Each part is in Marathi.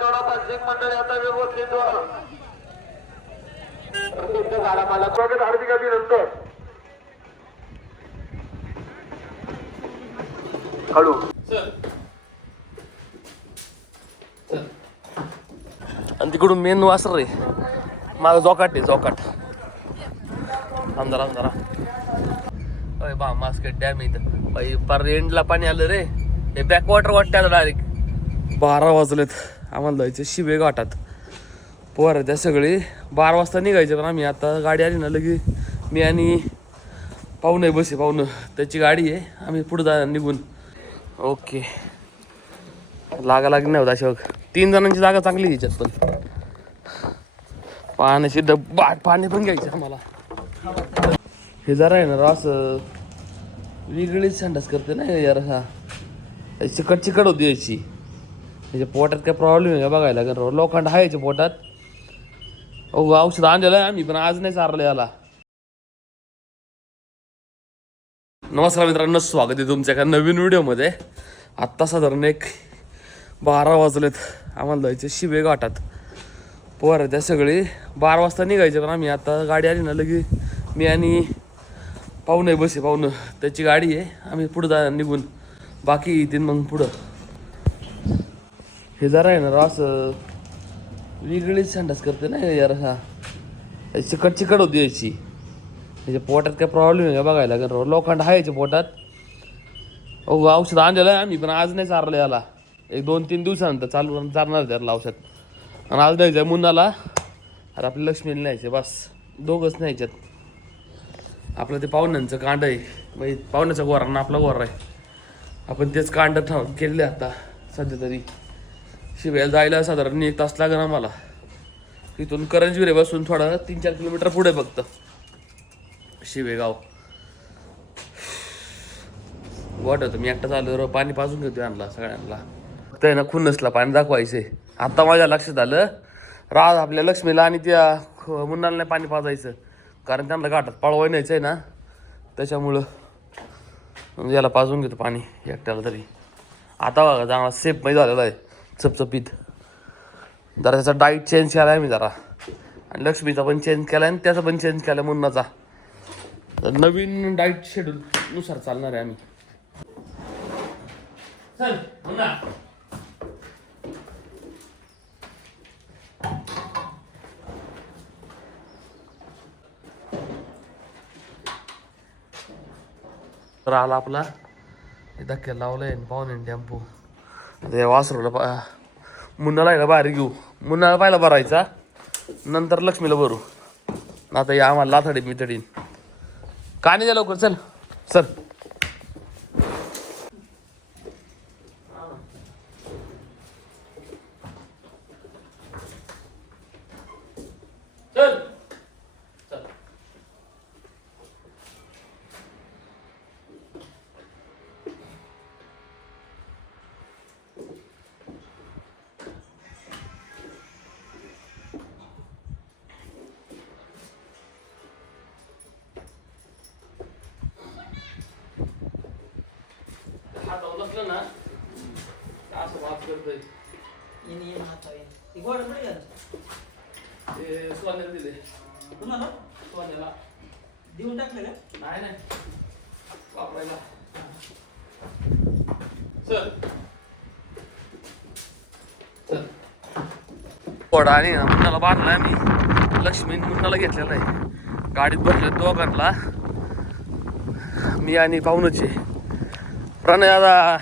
थोडा बसिंग मंडळी आता व्यवस्थित प्रसिद्ध गाडा मला. स्वागत हार्दिक अभिनंदन. हळू. आणि तिकडून मेन वासर रे. माझा जोकाट आहे जोकाट. आमदार अंधारा अरे बा मास्केट डॅम इथं बाई पार एंडला पाणी आलं रे. हे बॅकवॉटर वाटतं डायरेक्ट बारा वाजलेत. आम्हाला जायचं शिबे घाटात. पोरं त्या सगळे. बारा वाजता निघायचे पण आम्ही आता गाडी आली ना लगे. मी आणि पाहुणं आहे बसे पाहुणं. त्याची गाडी आहे. आम्ही पुढे जा निघून. ओके लागा लाग नाही होता अशोक. तीन जणांची जागा चांगली घ्यायच्यात पण. पाण्याची डब्बा पाणी पण घ्यायचं आम्हाला. हे जरा आहे ना असं वेगळीच संडास करते ना यार हा. चिकट चिकट होती याची. त्याच्या पोटात काय प्रॉब्लेम आहे का बघायला कारण लोखंड आहे याच्या पोटात. अहो औषध आणलेलं आहे आम्ही पण आज नाही चारलं याला. नमस्कार मित्रांनो स्वागत आहे तुमच्या एका नवीन व्हिडिओमध्ये आत्ता साधारण एक बारा वाजलेत आम्हाला जायचे शिवे घाटात. पोरं त्या सगळे बारा वाजता निघायचे पण आम्ही. आता गाडी आली ना लगे मी आणि पाहुणे बसे पाहुणं. त्याची गाडी आहे. आम्ही पुढं जा निघून. बाकी येतील मग पुढं. हे जरा आहे ना असं वेगळीच संडास करते ना यार हा. चिकट चिकट होती याची. त्याच्या पोटात काय प्रॉब्लेम आहे का बघायला कारण लोखंड आहे याच्या पोटात. अहो औषध आणलेलं आहे आम्ही पण आज नाही चारलं याला. एक दोन तीन दिवसानंतर चालू जाणार त्याला औषध. आणि आज द्यायचं मुन्नाला. आता आपल्या लक्ष्मीला न्यायचे बस. दोघंच न्यायच्यात. आपलं ते पाहुण्यांचं कांड आहे. म्हणजे पाहुण्याचा गोरा आणि आपला गोरा आहे. आपण तेच कांड ठेव केले आता सध्या तरी. शिव्याला जायला साधारण एक तास लागेल आम्हाला. इथून करंजविरे बसून थोडं तीन चार किलोमीटर पुढे फक्त. शिवेगाव. वाटतं मी एकटाच आलो पाणी पाजून घेतोय आणला सगळ्यांना. फक्त आहे ना खुन्नसला पाणी दाखवायचे आता माझ्या लक्षात आलं राज आपल्या लक्ष्मीला आणि त्या मुन्नाला नाही पाणी पाजायचं. कारण त्यांना गाठात पाळवाय न्यायचं आहे ना. त्याच्यामुळं म्हणजे याला पाजून घेतो पाणी एकट्याला तरी. आता बघा चांगला सेफमध्ये झालेला आहे चपचपीत. जरा त्याचा डाईट चेंज केला आहे मी जरा. आणि लक्ष्मीचा पण चेंज केला आणि त्याचा पण चेंज केला मुन्नाचा. तर नवीन डाईट शेड्यूलनुसार चालणार आहे आम्ही. चल तर आला आपला. धक्क्या लावलाय पाहुणे टेम्पो. ते वासरूला पा मुन्नाला आहे ना बाहेर घेऊ. मुन्नाला पाहिला भरायचा. नंतर लक्ष्मीला भरू. आता या आम्हाला लाथडी मिथडीन का नाही द्या लवकर? चल चल. चल चल हातावर बसलं ना असं वाद करतोय. येणे येणे आता येणे. ती घोडं कुठे गेलं? ते सोन्याला दिले कुणाला? सोन्याला. देऊन टाकलं का? नाही नाही. वापरायला. चल. चल. पोडा आणि मुन्नाला बांधलाय मी. लक्ष्मी मुन्नाला घेतलेला आहे. गाडीत बसले दोघांना. मी आणि पाहुणचे प्रणय दादा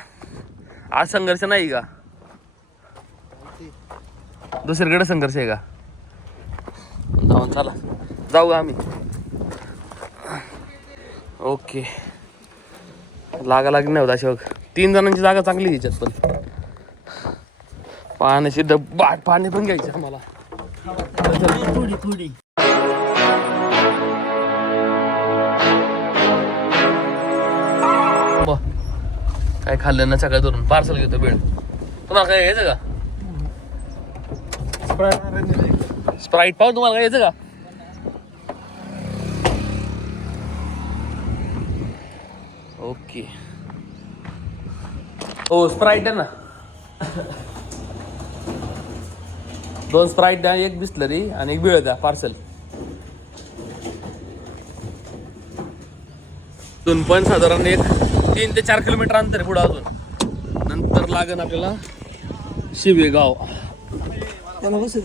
आज संघर्ष नाही का? दुसरीकडे संघर्ष आहे का? जाऊन चला. जाऊ आम्ही. ओके. लागा लाग नाही होता अशोक तीन जणांची जागा चांगली आहे याच्यात पण. पाण्याची डब्बा पाणी पण घ्यायचं आम्हाला. काय खाल्लं ना सगळं धरून. पार्सल घेतो बेड तुम्हाला काय यायचं का? स्प्राईट पाहू तुम्हाला काय यायचं का? ओके हो स्प्राईट आहे ना. दोन स्प्राईट द्या एक बिस्लरी आणि एक बिळ द्या पार्सल. दोन पण साधारण एक तीन ते चार किलोमीटर अंतर आहे पुढं अजून. नंतर लागेल आपल्याला शिवेगाव. बसू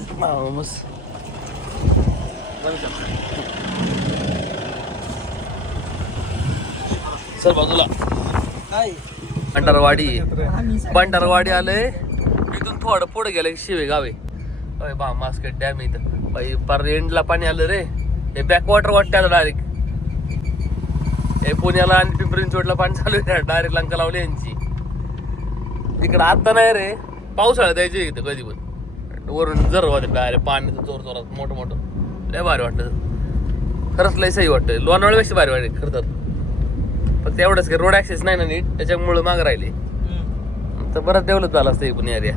सर बाजूला. काय? भंडारवाडी भंडारवाडी आलंय. इथून थोडं पुढे गेलं की शिवे गावे अय बा मास्केट डॅम इथं. बाई पार एंडला पाणी आलं रे. हे बॅकवॉटर वाटतं डायरेक्ट हे पुण्याला आणि पिंपरी पाणी चालू आहे डायरेक्ट लंका लावली यांची. इकडं आता नाही रे. पावसाळ्यात द्यायचे इथं कधी पण. वरून जर होते डायरेक्ट पाणी जोर जोरात मोठं मोठं. लय भारी वाटतं खरंच लय सही वाटतं लोणावळ्यापेक्षा भारी वाटते खरं तर. फक्त एवढंच की रोड ऍक्सेस नाही ना नीट त्याच्यामुळे माग राहिले. तर बरंच डेव्हलप झालं असतं एकूण एरिया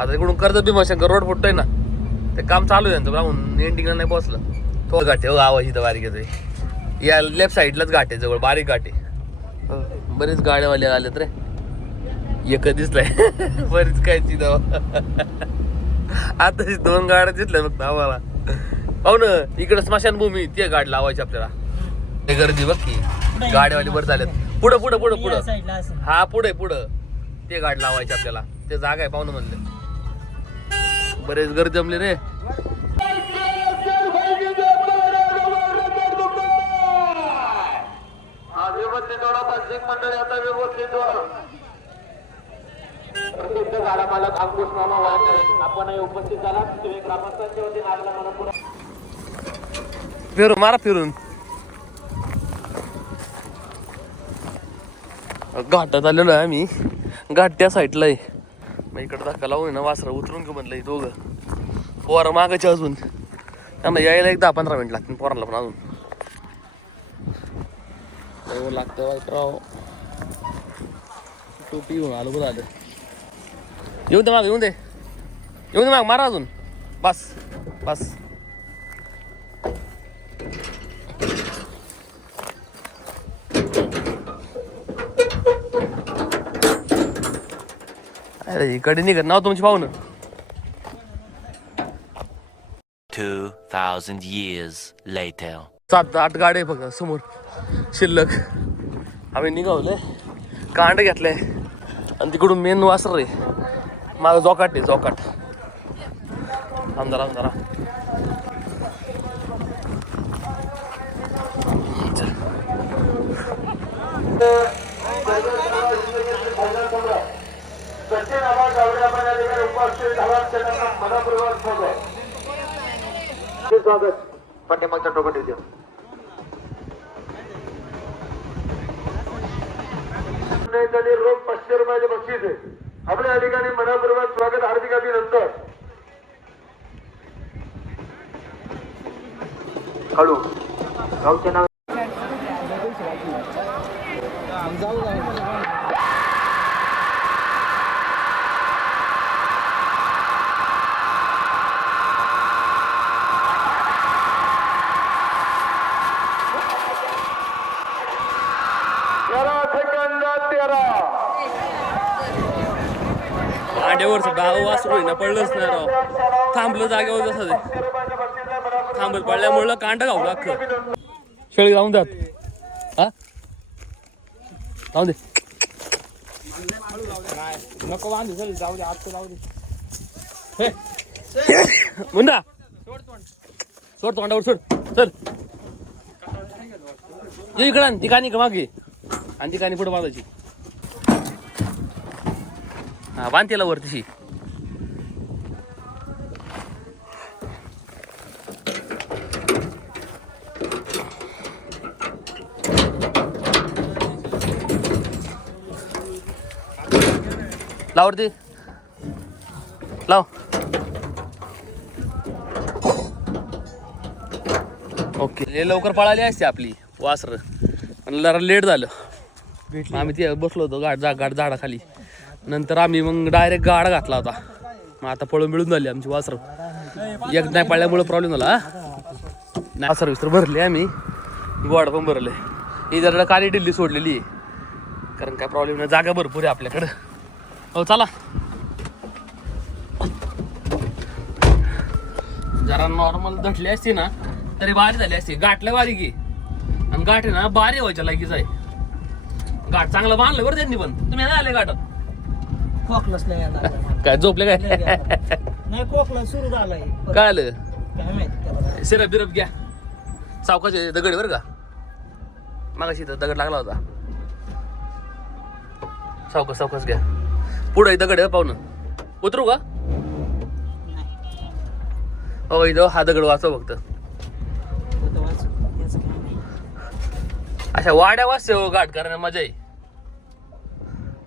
आता इकडून कर्ज भीमाशंकर रोड फुटतोय ना. ते काम चालू आहे त्यांचं राहून एंडिंगला नाही पोहोचलं. तो आहे हो आवाज इथं बारीक येतोय. या लेफ्ट साईडलाच घाट आहे जवळ बारीक घाट आहे. बरेच गाड्यावाले आलेत रे. एक दिसलाय. बरीच काय तिथं आता दोन गाड्या दिसल्या फक्त आम्हाला. पाहू ना इकडे स्मशानभूमी ते गाडी लावायची आपल्याला. ते गर्दी बघ की. गाड्यावाले बरं झालेत. पुढं पुढं पुढं पुढं. साईडला असं. हा पुढे पुढं. ते गाडी लावायची आपल्याला. ते जागा आहे पाहुणं म्हणले. बरेच गर्दी जमले रे. प्रसिद्ध गाडा मालक अंकुश मामा वाघ आपणही उपस्थित झाला तुम्ही ग्रामस्थांच्या वतीने आपला मनपूर्वक फिरून मारा फिरून. घाटात आलेलो आहे आम्ही. घाट त्या साईडला आहे. मग इकडे धक्का लावून ना वासरा उतरून घेऊ म्हणलं दोघं. पोरं मागायचे अजून. त्यांना यायला एक दहा पंधरा मिनिट लागतील पोराला पण अजून. लागतं वाईट राव. टोपी घेऊन आलो बरं आलं. येऊन दे माग येऊन दे. येऊन दे माग मारा अजून. बस बस. अरे इकडे निघत नाव तुमची पाहुणं 2,000 years later. सात आठ गाड्या आहे फक्त समोर. शिल्लक. आम्ही निघावले. कांड घेतलंय. आणि तिकडून मेन वासर रे. माझा जोकाट आहे जोकाट. आमदार आमदारा सचिन आवाज गावडे आपण पाचशे रुपयाचे बक्षीस आहे. आपल्या या ठिकाणी स्वागत हार्दिक अभिनंदन. हळू. गावचे नाव जाऊ. आड्यावरचं डाव वासरू आहे ना पडलंच नाही राव. थांबलं जागेवर जसं ते. थांबत पडल्यामुळं कांड गावलं अख्खं शेळी जाऊन जात हा? जाऊन दे. नको बांधू चल जाऊ दे आत जाऊ दे. मुंडा. सोड तोंडावर सोड. चल. ये इकडं आण, ती मागे. आणि ठिकाणी पुढे बांधायची. हा बांध त्याला वरतीशी लावरती लाव. ओके. लवकर पळाली असते आपली वासर. पण जरा लेट झालं. आम्ही ते बसलो होतो गाड जा गाड झाडाखाली. नंतर आम्ही मग डायरेक्ट गाडा घातला होता. मग आता पळून मिळून झाली आमची वासर. एक नाही पाळल्यामुळे प्रॉब्लेम झाला नाही वासर विसर भरले आम्ही. गोड पण भरले. ही जरा काली डिल्ली सोडलेली. आहे कारण काय प्रॉब्लेम नाही जागा भरपूर आहे आपल्याकडं. हो चला. जरा नॉर्मल धटली असती ना तरी बारी झाली असती. गाठल्या बारीक आहे आणि गाठ आहे ना बारी व्हायच्या लागीच आहे. गाठ चांगलं बांधलं बरं त्यांनी पण. तुम्ही नाही आले गाठात? खोकलाच नाही यायला लागला मला. काय? झोपले काय. नाही खोकला सुरू झालाय. काय आलं? काय माहिती त्याला. सिरप बिरप घ्या. सावकाचे दगड बरं का? मागाशी इथं दगड लागला होता. सावकाश सावकाश घ्या. पुढे दगड आहे पाहुणं. उतरू का? हो इथं हा दगड वाचव फक्त. होतं वाच. याचं काय नाही. अशा वाड्या वाचते हो गाठ करण्या मजा आहे.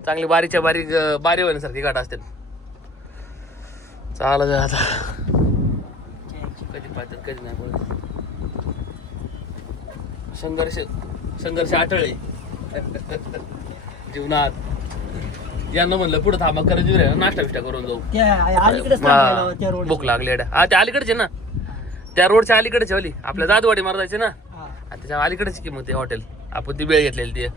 चांगली बारीच्या बारीक बारी होण्यासारखी गाठ असते चालत आता. कधी पाहतात कधी नाही पळत संघर्ष संघर्ष आटळे जीवनात. यांना म्हणलं पुढे थांबा करत नाश्ता बिष्टा करून जाऊ. भूक लागली. हा त्या अलीकडचे ना. त्या रोडच्या अलीकडचे वाली. आपल्या जादवाडी मारायचे ना. त्याच्या अलीकडेच किंमत आहे हॉटेल. आपण ती वेळ घेतलेली ती.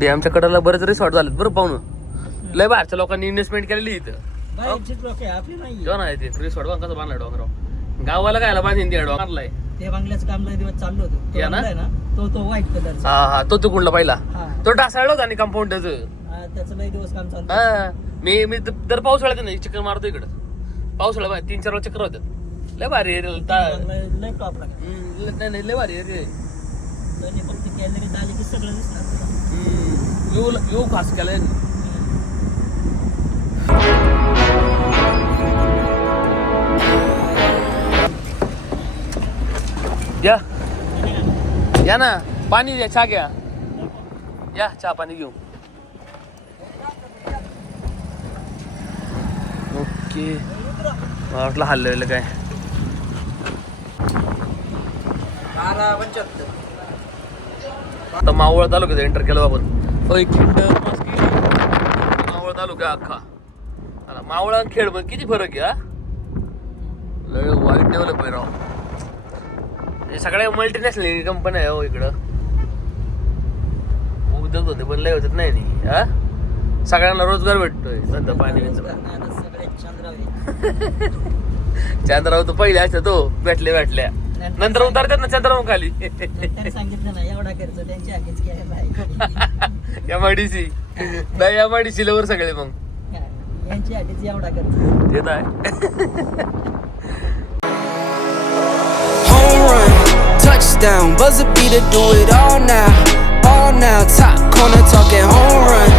डॅमच्या कडेला बरेच रिसॉर्ट झालेत बरं पाहुणं लय बाहेरच्या लोकांनी इन्व्हेस्टमेंट केलेली इथं. आहे नाही ते? रिसॉर्ट बघ कसं बांधला डोंगराव? गावाला काय बांधीन दिला डोंगरलाय ते बांगल्याचं काम लय दिवस चाललो होतो. तो ना? तो तो व्हाईट कलरचा हा हा तो तुकुंडला पहिला. तो ढासाळला होता आणि कंपाऊंड त्याचं त्याचं लय दिवस काम चालू हा. मी मी दर पावसाळ्यात नाही चक्कर मारतो इकडं. पावसाळ्या बाय तीन चार वेळा चक्कर होतात. लय भारी ता- लय टॉप नाही लय भारी की सगळं दिसणार. तुला. हम्म, येऊ खास या. या ना. पाणी द्या चहा घ्या. या चहा पाणी घेऊ. ओके. मला वाटलं हल्लं काय. आता मावळ तालुक्यात एंटर केलं आपण. तो एक खिंड मावळ तालुका अख्खा. मावळ आणि खेळ पण किती फरक आहे हा? लय वाईट डेव्हलप आहे राव. हे सगळ्या मल्टीनॅशनल कंपन्या आहे हो इकडं. उद्योग होते पण लय होतात नाही हा? सगळ्यांना रोजगार भेटतोय धंदा पाणी चंद्रावर तो पहिले असते तो भेटले भेटल्या. नंतर उतरतात ना चंद्रावर खाली. त्यांनी सांगितलं ना एवढा खर्च त्यांची आगीच केलेला आहे एमआयडीसी नाही एमआयडीसी वर सगळे मग. यांची आगीच एवढा खर्च. येत आहे. Touchdown, buzzer beater, do it all now, all now. Top corner talking home run,